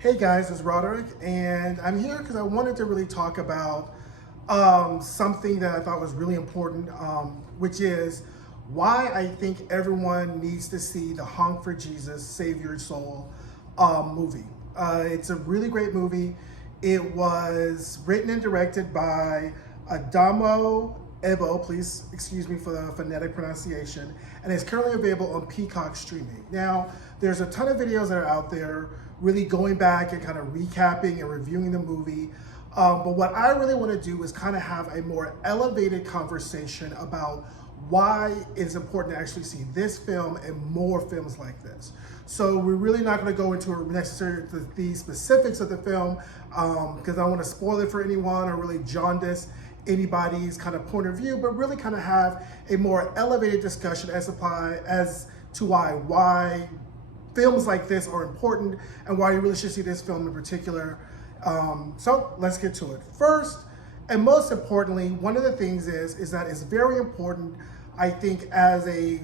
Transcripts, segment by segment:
Hey guys, it's Roderick, and I'm here because I wanted to really talk about something that I thought was really important, which is why I think everyone needs to see the Honk For Jesus, Save Your Soul movie. It's a really great movie. It was written and directed by Adamo Ebo, please excuse me for the phonetic pronunciation, and it's currently available on Peacock streaming. Now, there's a ton of videos that are out there really going back and kind of recapping and reviewing the movie. But what I really want to do is kind of have a more elevated conversation about why it's important to actually see this film and more films like this. So we're really not going to go into necessarily the specifics of the film because I don't want to spoil it for anyone or really jaundice anybody's kind of point of view, but really kind of have a more elevated discussion as to why films like this are important and why you really should see this film in particular. So let's get to it. First, and most importantly, one of the things is that it's very important, I think, as a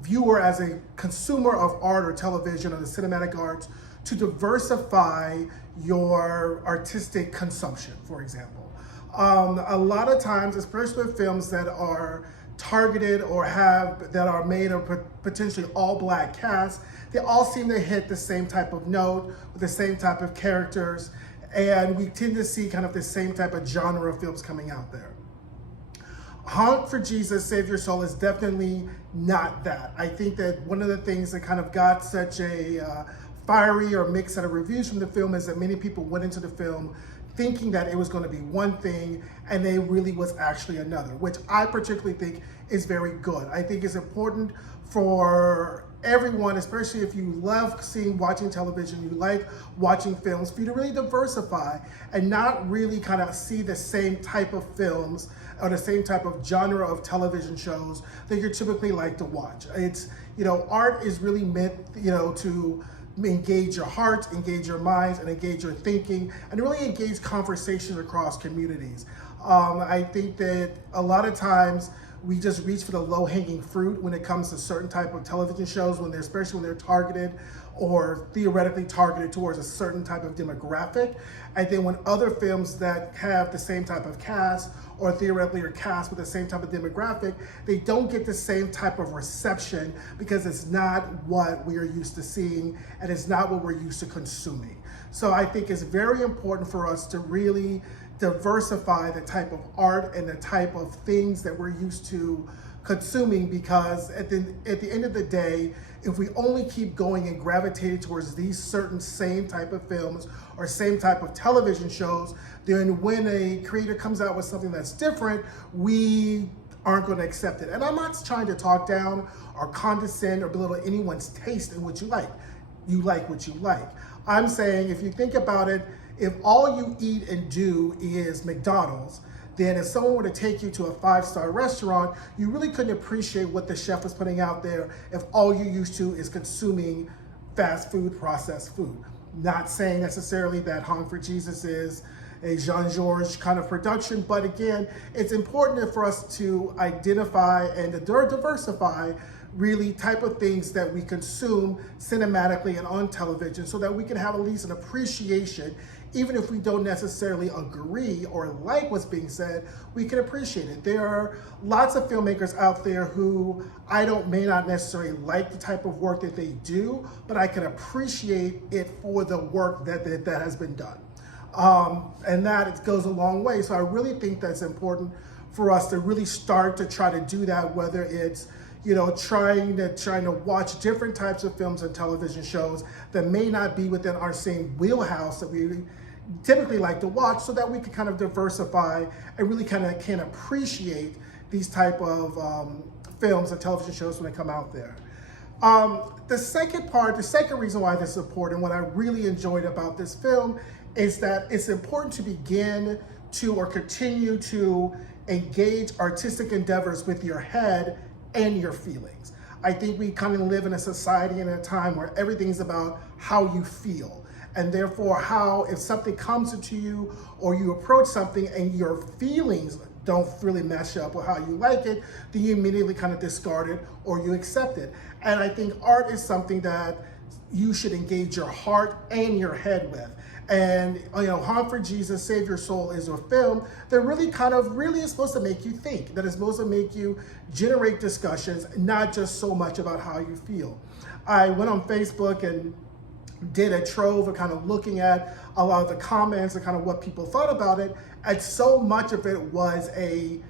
viewer, as a consumer of art or television or the cinematic arts, to diversify your artistic consumption, for example. A lot of times, especially with films that are targeted or that are made of potentially all black casts, they all seem to hit the same type of note with the same type of characters, and we tend to see kind of the same type of genre of films coming out there. Honk For Jesus, Save Your Soul is definitely not that. I think that one of the things that kind of got such a fiery or mixed set of reviews from the film is that many people went into the film thinking that it was going to be one thing and they really was actually another, which I particularly think is very good. I think it's important for everyone, especially if you love watching television, you like watching films, for you to really diversify and not really kind of see the same type of films or the same type of genre of television shows that you typically like to watch. It's, art is really meant, to engage your heart, engage your minds, and engage your thinking, and really engage conversations across communities. I think that a lot of times we just reach for the low-hanging fruit when it comes to certain type of television shows, especially when they're targeted or theoretically targeted towards a certain type of demographic. And then when other films that have the same type of cast or theoretically are cast with the same type of demographic, they don't get the same type of reception because it's not what we are used to seeing and it's not what we're used to consuming. So I think it's very important for us to really diversify the type of art and the type of things that we're used to consuming, because at the end of the day, if we only keep going and gravitating towards these certain same type of films or same type of television shows, then when a creator comes out with something that's different, we aren't going to accept it. And I'm not trying to talk down or condescend or belittle anyone's taste in what you like. You like what you like. I'm saying, if you think about it, if all you eat and do is McDonald's, then if someone were to take you to a 5-star restaurant, you really couldn't appreciate what the chef was putting out there if all you're used to is consuming fast food, processed food. Not saying necessarily that Honk For Jesus is a Jean-Georges kind of production, but again, it's important for us to identify and diversify really type of things that we consume cinematically and on television, so that we can have at least an appreciation. Even if we don't necessarily agree or like what's being said, we can appreciate it. There are lots of filmmakers out there who may not necessarily like the type of work that they do, but I can appreciate it for the work that has been done. And that it goes a long way. So I really think that's important for us to really start to try to do that, whether it's trying to watch different types of films and television shows that may not be within our same wheelhouse that we typically like to watch, so that we can kind of diversify and really kind of can appreciate these type of films and television shows when they come out there. The second reason why this is important, what I really enjoyed about this film, is that it's important to begin to or continue to engage artistic endeavors with your head and your feelings. I think we kind of live in a society and a time where everything's about how you feel. And therefore, if something comes into you or you approach something and your feelings don't really mesh up with how you like it, then you immediately kind of discard it or you accept it. And I think art is something that you should engage your heart and your head with. And Honk For Jesus, Save Your Soul is a film that really is supposed to make you think, that is supposed to make you generate discussions, not just so much about how you feel. I went on Facebook and did a trove of kind of looking at a lot of the comments and kind of what people thought about it, and so much of it was a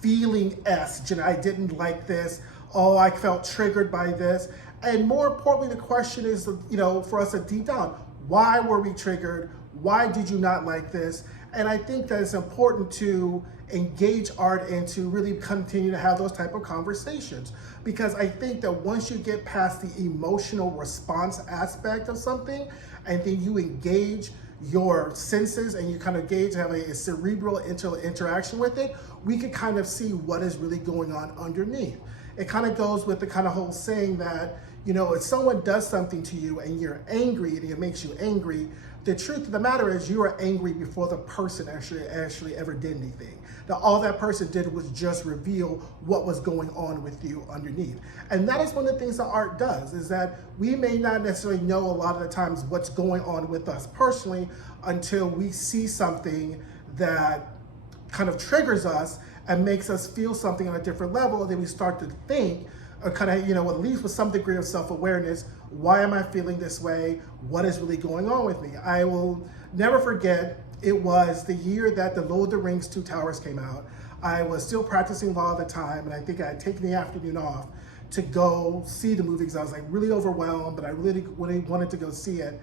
feeling-esque. I didn't like this. Oh, I felt triggered by this. And more importantly, the question is, for us to deep down, why were we triggered? Why did you not like this? And I think that it's important to engage art and to really continue to have those type of conversations. Because I think that once you get past the emotional response aspect of something, and then you engage your senses and you kind of have a cerebral interaction with it, we can kind of see what is really going on underneath. It kind of goes with the kind of whole saying that, if someone does something to you and you're angry and it makes you angry, the truth of the matter is you are angry before the person actually ever did anything. That all that person did was just reveal what was going on with you underneath. And that is one of the things that art does, is that we may not necessarily know a lot of the times what's going on with us personally until we see something that kind of triggers us and makes us feel something on a different level. And then we start to think, or kind of, at least with some degree of self-awareness, why am I feeling this way? What is really going on with me? I will never forget, it was the year that the Lord of the Rings 2 Towers came out. I was still practicing law at the time, and I think I had taken the afternoon off to go see the movie because I was really overwhelmed, but I really wanted to go see it.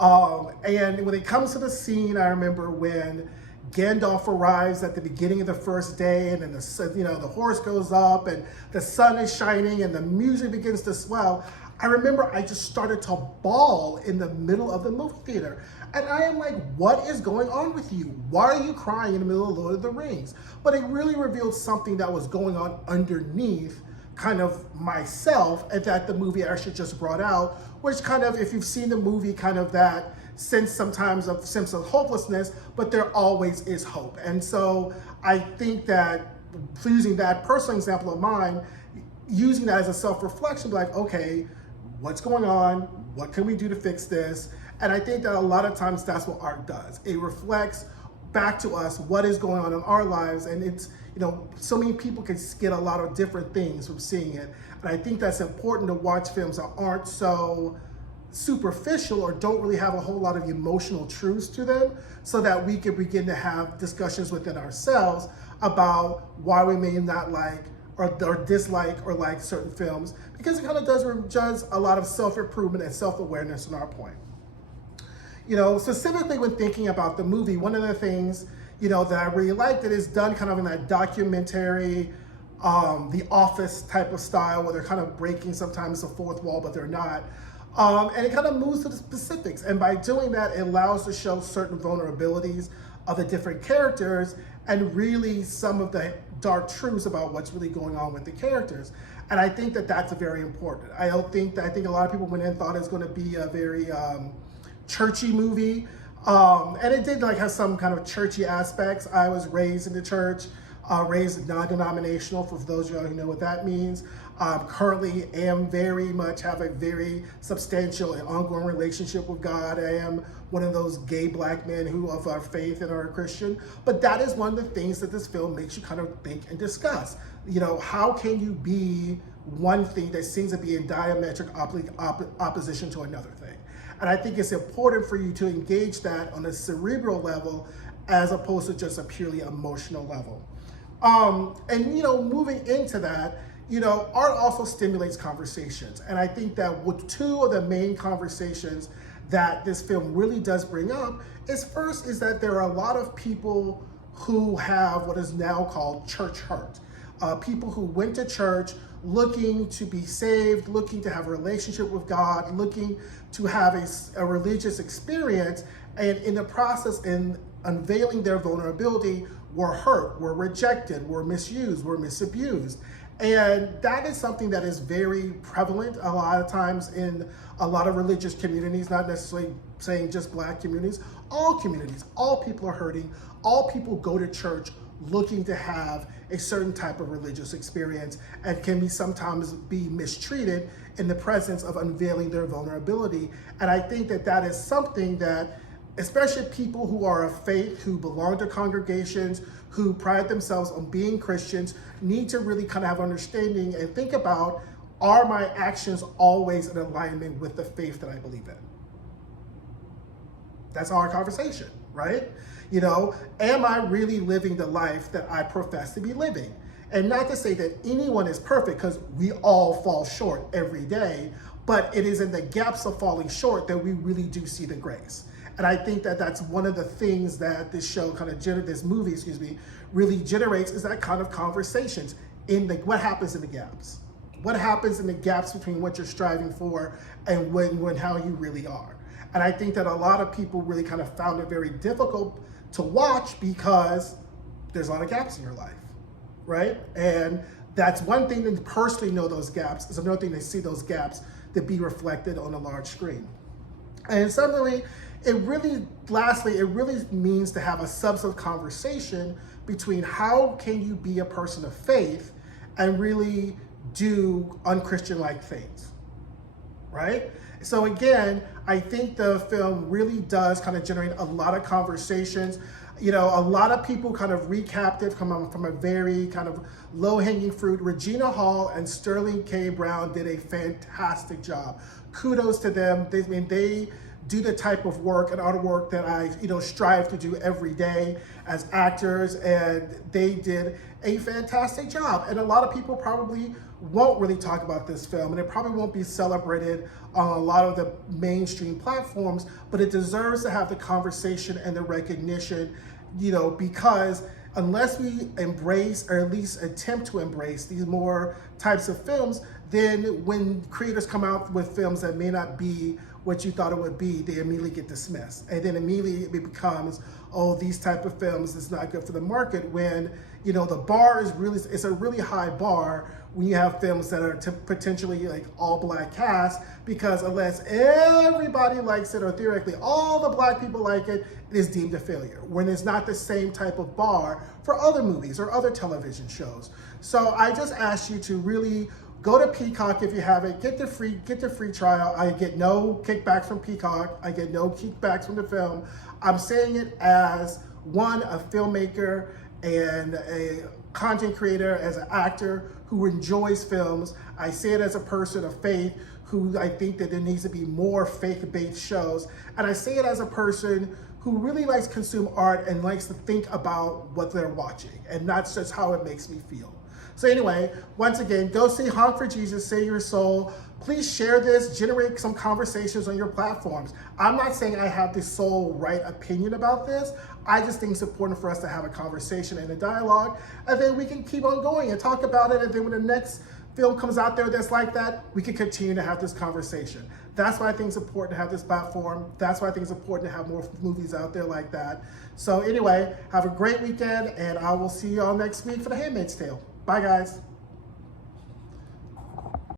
And when it comes to the scene, I remember when Gandalf arrives at the beginning of the first day, and then the horse goes up and the sun is shining and the music begins to swell. I remember I just started to bawl in the middle of the movie theater. And I am like, what is going on with you? Why are you crying in the middle of Lord of the Rings? But it really revealed something that was going on underneath kind of myself, and that the movie actually just brought out, which kind of, if you've seen the movie, kind of that sense of hopelessness, but there always is hope. And so I think that using that personal example of mine, using that as a self-reflection, like, okay, what's going on? What can we do to fix this? And I think that a lot of times that's what art does. It reflects back to us what is going on in our lives. And it's, so many people can get a lot of different things from seeing it. And I think that's important to watch films that aren't so superficial or don't really have a whole lot of emotional truths to them, so that we can begin to have discussions within ourselves about why we may not like or dislike or like certain films, because it kind of does a lot of self-improvement and self-awareness on our point. Specifically when thinking about the movie, one of the things, that I really like that is done kind of in that documentary, The Office type of style, where they're kind of breaking sometimes the fourth wall, but they're not. And it kind of moves to the specifics. And by doing that, it allows to show certain vulnerabilities of the different characters and really some of the dark truths about what's really going on with the characters. And I think that that's very important. I think a lot of people went in and thought it was going to be a very churchy movie. And it did have some kind of churchy aspects. I was raised in the church, raised non-denominational, for those of you who know what that means. Currently am have a very substantial and ongoing relationship with God. I am one of those gay black men who of our faith and are a Christian. But that is one of the things that this film makes you kind of think and discuss. How can you be one thing that seems to be in diametric opposition to another thing? And I think it's important for you to engage that on a cerebral level as opposed to just a purely emotional level. And moving into that, art also stimulates conversations. And I think that two of the main conversations that this film really does bring up is, first, is that there are a lot of people who have what is now called church hurt. People who went to church looking to be saved, looking to have a relationship with God, looking to have a religious experience, and in the process, in unveiling their vulnerability, were hurt, were rejected, were misused, were misabused. And that is something that is very prevalent a lot of times in a lot of religious communities, not necessarily saying just black communities, all people are hurting, all people go to church looking to have a certain type of religious experience and can be sometimes be mistreated in the presence of unveiling their vulnerability. And I think that that is something that especially people who are of faith, who belong to congregations, who pride themselves on being Christians, need to really kind of have understanding and think about, are my actions always in alignment with the faith that I believe in? That's our conversation, right? You know, am I really living the life that I profess to be living? And not to say that anyone is perfect, because we all fall short every day, but it is in the gaps of falling short that we really do see the grace. And I think that that's one of the things that this show kind of, this movie, excuse me, really generates, is that kind of conversations in the, what happens in the gaps? What happens in the gaps between what you're striving for and when how you really are? And I think that a lot of people really kind of found it very difficult to watch because there's a lot of gaps in your life, right? And that's one thing to personally know those gaps, is another thing to see those gaps to be reflected on a large screen. And suddenly, lastly, it really means to have a substantive conversation between how can you be a person of faith and really do unchristian-like things, right? So again, I think the film really does kind of generate a lot of conversations. You know, a lot of people kind of recapped it from a very kind of low-hanging fruit. Regina Hall and Sterling K. Brown did a fantastic job. Kudos to them. They do the type of work and artwork that I, strive to do every day as actors, and they did a fantastic job. And a lot of people probably won't really talk about this film, and it probably won't be celebrated on a lot of the mainstream platforms, but it deserves to have the conversation and the recognition, because unless we embrace, or at least attempt to embrace, these more types of films, then when creators come out with films that may not be what you thought it would be, they immediately get dismissed. And then immediately it becomes, oh, these type of films is not good for the market, when, the bar is it's a really high bar when you have films that are potentially like all black cast, because unless everybody likes it, or theoretically all the black people like it, it is deemed a failure, when it's not the same type of bar for other movies or other television shows. So I just ask you to really go to Peacock if you haven't. Get the free trial. I get no kickbacks from Peacock. I get no kickbacks from the film. I'm saying it as a filmmaker and a content creator, as an actor who enjoys films. I say it as a person of faith who I think that there needs to be more faith-based shows. And I say it as a person who really likes to consume art and likes to think about what they're watching, and not just how it makes me feel. So anyway, once again, go see Honk For Jesus, Save Your Soul. Please share this, generate some conversations on your platforms. I'm not saying I have the sole right opinion about this. I just think it's important for us to have a conversation and a dialogue, and then we can keep on going and talk about it. And then when the next film comes out there that's like that, we can continue to have this conversation. That's why I think it's important to have this platform. That's why I think it's important to have more movies out there like that. So anyway, have a great weekend, and I will see you all next week for The Handmaid's Tale. Bye, guys.